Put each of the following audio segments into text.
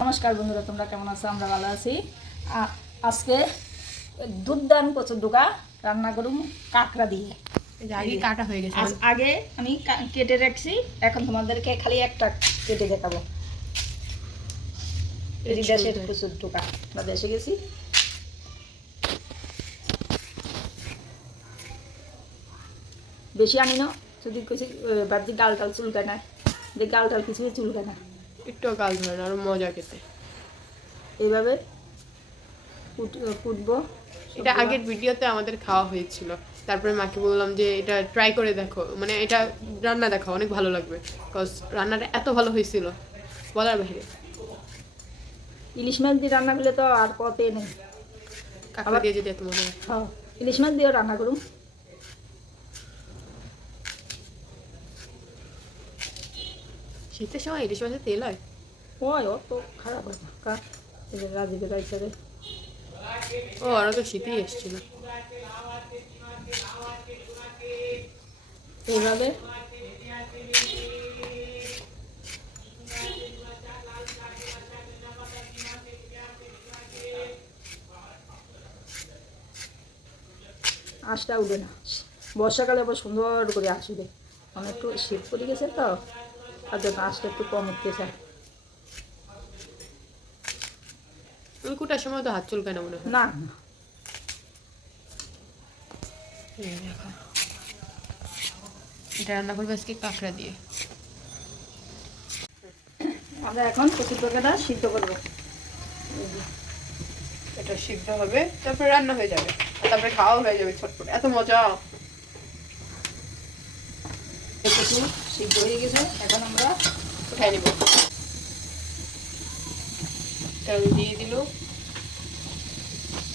নমস্কার বন্ধুরা তোমরা কেমন আছো? আমরা ভালো আছি। আজকে দুধদান কচুর ডোকা রান্না করুম কাঁকড়া দিয়ে। আগে কাটা হয়ে গেছে। আগে আমি কেটে রাখছি এখন তোমাদেরকে খালি একটা কেটে দেখাবো। দেশের কচুর ডোকা আমরা দেশে গেছি। বেশি আনি না যদি কিছু বাদি ডাল টাল চুলকায় না দেখ ডাল টাল কিছু চুলকায় না। একটু কাল ধরে না আরও মজা খেতে। এইভাবে কুট- কুটবো এটা আগের ভিডিওতে আমাদের খাওয়া হয়েছিল। তারপরে মাকে বললাম যে এটা ট্রাই করে দেখো। মানে এটা রান্না দেখো অনেক ভালো লাগবে। বিকজ রান্নাটা এত ভালো হয়েছিল বলার বাইরে। ইলিশ মাছ দিয়ে রান্না করলে তো আর কতে নেই। কাঁকড়া আবার- দিয়ে যদি এত মজা হয়। হ্যাঁ ইলিশ মাছ দিয়েও রান্না করুন শীতের সময় ইলিশ মাছের তেল হয় ওই অত খারাপ হয় না কা এই যে রাজীবের আইসারে ও ওরা তো শীতেই এসেছিল এইভাবে আঁশটা উঠে না বর্ষাকালে আবার সুন্দর করে আঁশ উঠে অনেক একটু শীত পড়ে গেছে তো তার জন্য একটু কম উঠতেছে ওই কুটার সময় তো হাত চুলকায় না মনে হয়। না। না এই দেখো। এটা রান্না করবে আজকে কাঁকড়া দিয়ে। আমরা এখন কচুর তরকারিটা সিদ্ধ করব। এটা সিদ্ধ হবে তারপরে রান্না হয়ে যাবে। তারপরে খাওয়া হয়ে যাবে ছটপট এত মজা। কচু সিদ্ধ হয়ে গেছে এখন আমরা কোথায় নিব। তেল দিয়ে দিল।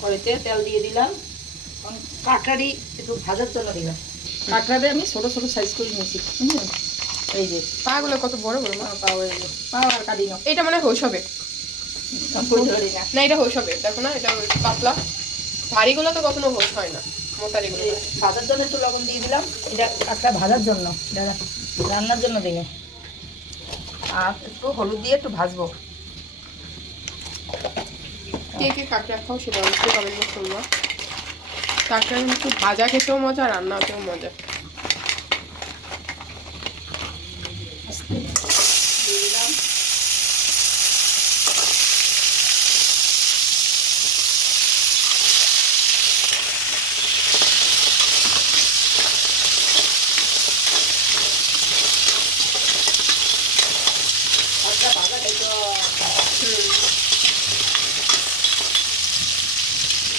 কড়াইতে তেল দিয়ে দিলাম। কাঁকড়ারি একটু ভাজার জন্য দিলাম। কাঁকড়াটা আমি ছোটো ছোটো সাইজ করে নিয়েছি বুঝলেন? এই যে পাগুলো কত বড় বড় মা পাও এই যে। পাও আর কাটি নাও এটা মানে হোস হবে। না না। এটা হোস হবে। দেখো না এটা পাতলা। ভারীগুলো তো কখনো হোস হয় না। মোটারিগুলো ভাজার জন্য একটু লবণ দিয়ে দিলাম। এটা কাঁকড়া ভাজার জন্য। এটা রান্নার জন্য দিন। আর একটু হলুদ দিয়ে একটু ভাজবো। কে কে কাঁকড়া খাও সেটা অবশ্যই কমেন্ট বক্স করব কাঁকড়া কিন্তু ভাজা খেতেও মজা রান্না হতেও মজা।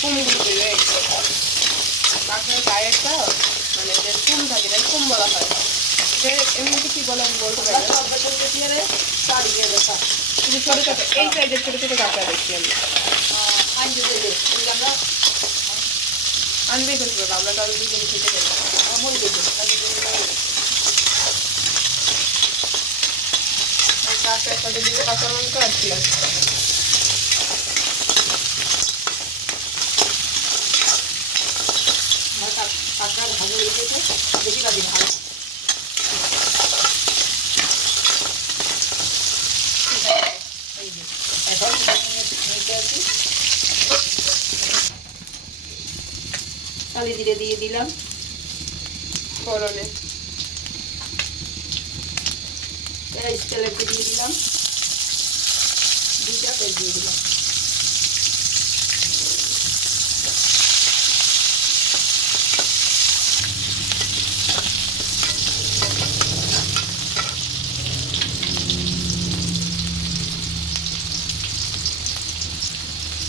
কুমগুলো দেবে একটু কাঁকড়ার গায়ে একটা মানে যে কুম থাকে না কুম বলা হয় এটা এমনিতে কি বলে আমি বলতে পারি ছোট ছোট এই সাইজের ছোট ছোট কাঁকড়া দেখছি আমি আনতে দেবে আমরা তাহলে দুজন খেতে এই কাঁকড়ার সাথে দিকে কাঁচা লঙ্কা আর পেঁয়াজ আমার কাঁকড়া ভালো হয়ে গেছে বেশি ভাজি না এই যে এখন আছি কালি জিরে দিয়ে দিলাম। ফোড়নে। পেঁয়াজ তেল দিয়ে দিলাম। দুইটা পেঁয়াজ দিয়ে দিলাম।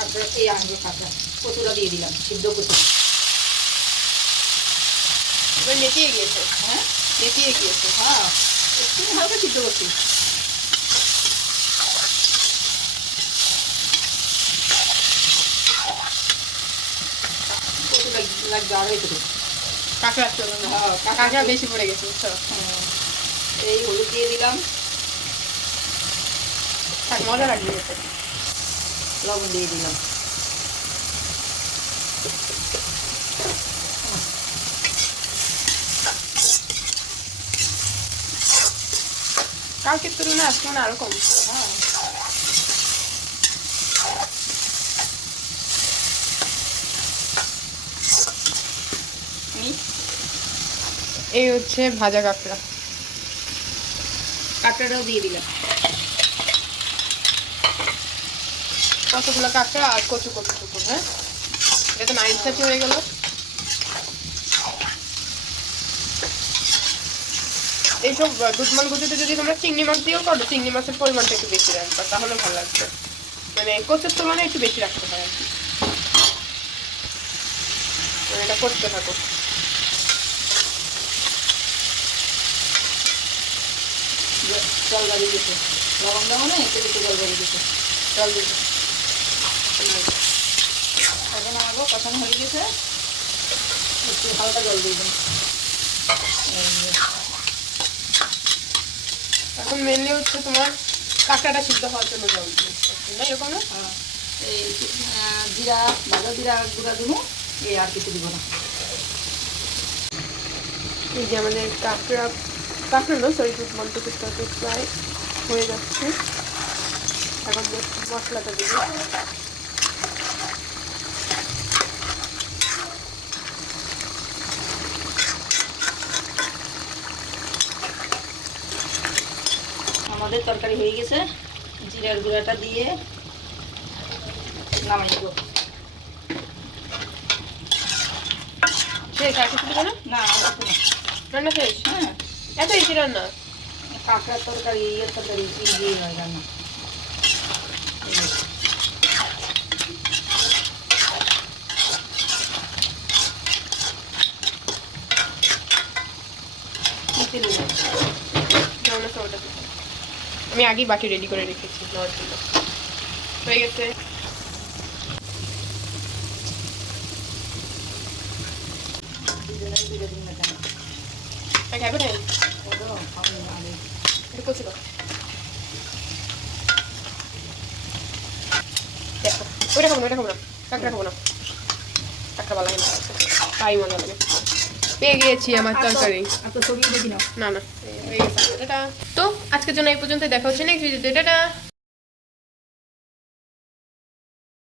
তারপরে এই আঙুর কাঁচা কচুরা দিয়ে দিলাম সিদ্ধ কচু। এবার লেটিয়ে গিয়েছে হ্যাঁ? লেটিয়ে গিয়েছে হ্যাঁ। একটু হালকা সিদ্ধ করছি। লাগবে হ্যাঁ, বেশি পড়ে গেছে এই হলুদ দিয়ে দিলাম। মজা লাগবে লবণ দিয়ে দিলাম কালকে তুলনায় আজকে মানে আরও কম হ্যাঁ এই হচ্ছে ভাজা কাঁকড়া কাঁকড়াটাও দিয়ে দিলাম কতগুলো কাঁকড়া আর কচু কচু টুকু হ্যাঁ? এটা নাইন থার্টি হয়ে গেল। এইসব দুধ মাল গুঁজোতে যদি তোমরা চিংড়ি মাছ দিয়েও করো চিংড়ি মাছের পরিমাণটা একটু বেশি রাখবা, তাহলে ভালো লাগবে। মানে কচুর তুলনায় একটু বেশি রাখতে হয় আর কি। মানে এটা করতে থাকো। জল বাড়িয়ে দিতে। লবণ দেবো না? একটু একটু জল বাড়িয়ে দিতে। জল দিতে। এখন আমাকে কষানো হয়ে গেছে। একটু হালকা জল দিয়ে দিন। এখন মেনলি হচ্ছে তোমার কাঁকড়াটা সিদ্ধ হওয়ার জন্য জল না এরকম না? হ্যাঁ, এই জিরা ভাজা জিরা গুঁড়া দিব এই আর কিছু দিব না। এই যে আমাদের কাঁকড়া কাঁকড়া না সরি মন্ত্র প্রায় হয়ে যাচ্ছে। এখন মশলাটা দিব আমাদের তরকারি হয়ে গেছে। জিরার গুঁড়াটা দিয়ে নামাই দেবো শেষ আর কিছু না। না রান্না শেষ হ্যাঁ। এত ইজি রান্না? কাঁকড়ার তরকারি ইয়ের তরকারি নয় রান্না এই যে। কি তেল দেবো? যেমন আছে ওটা দিতে। আমি আগেই বাটি রেডি করে রেখেছি, নেওয়ার জন্য। হয়ে গেছে। দেখো, ওইটা খাব না, ওইটা খাব না, কাঁকড়া খাব না। কাঁকড়া ভালো লাগে না তাই মজা লাগে। পেয়ে গিয়েছি আমার তরকারি। তো দেখি না না। তো আজকের জন্য এই পর্যন্ত দেখা হচ্ছে নেক্সট ভিডিওতে টাটা।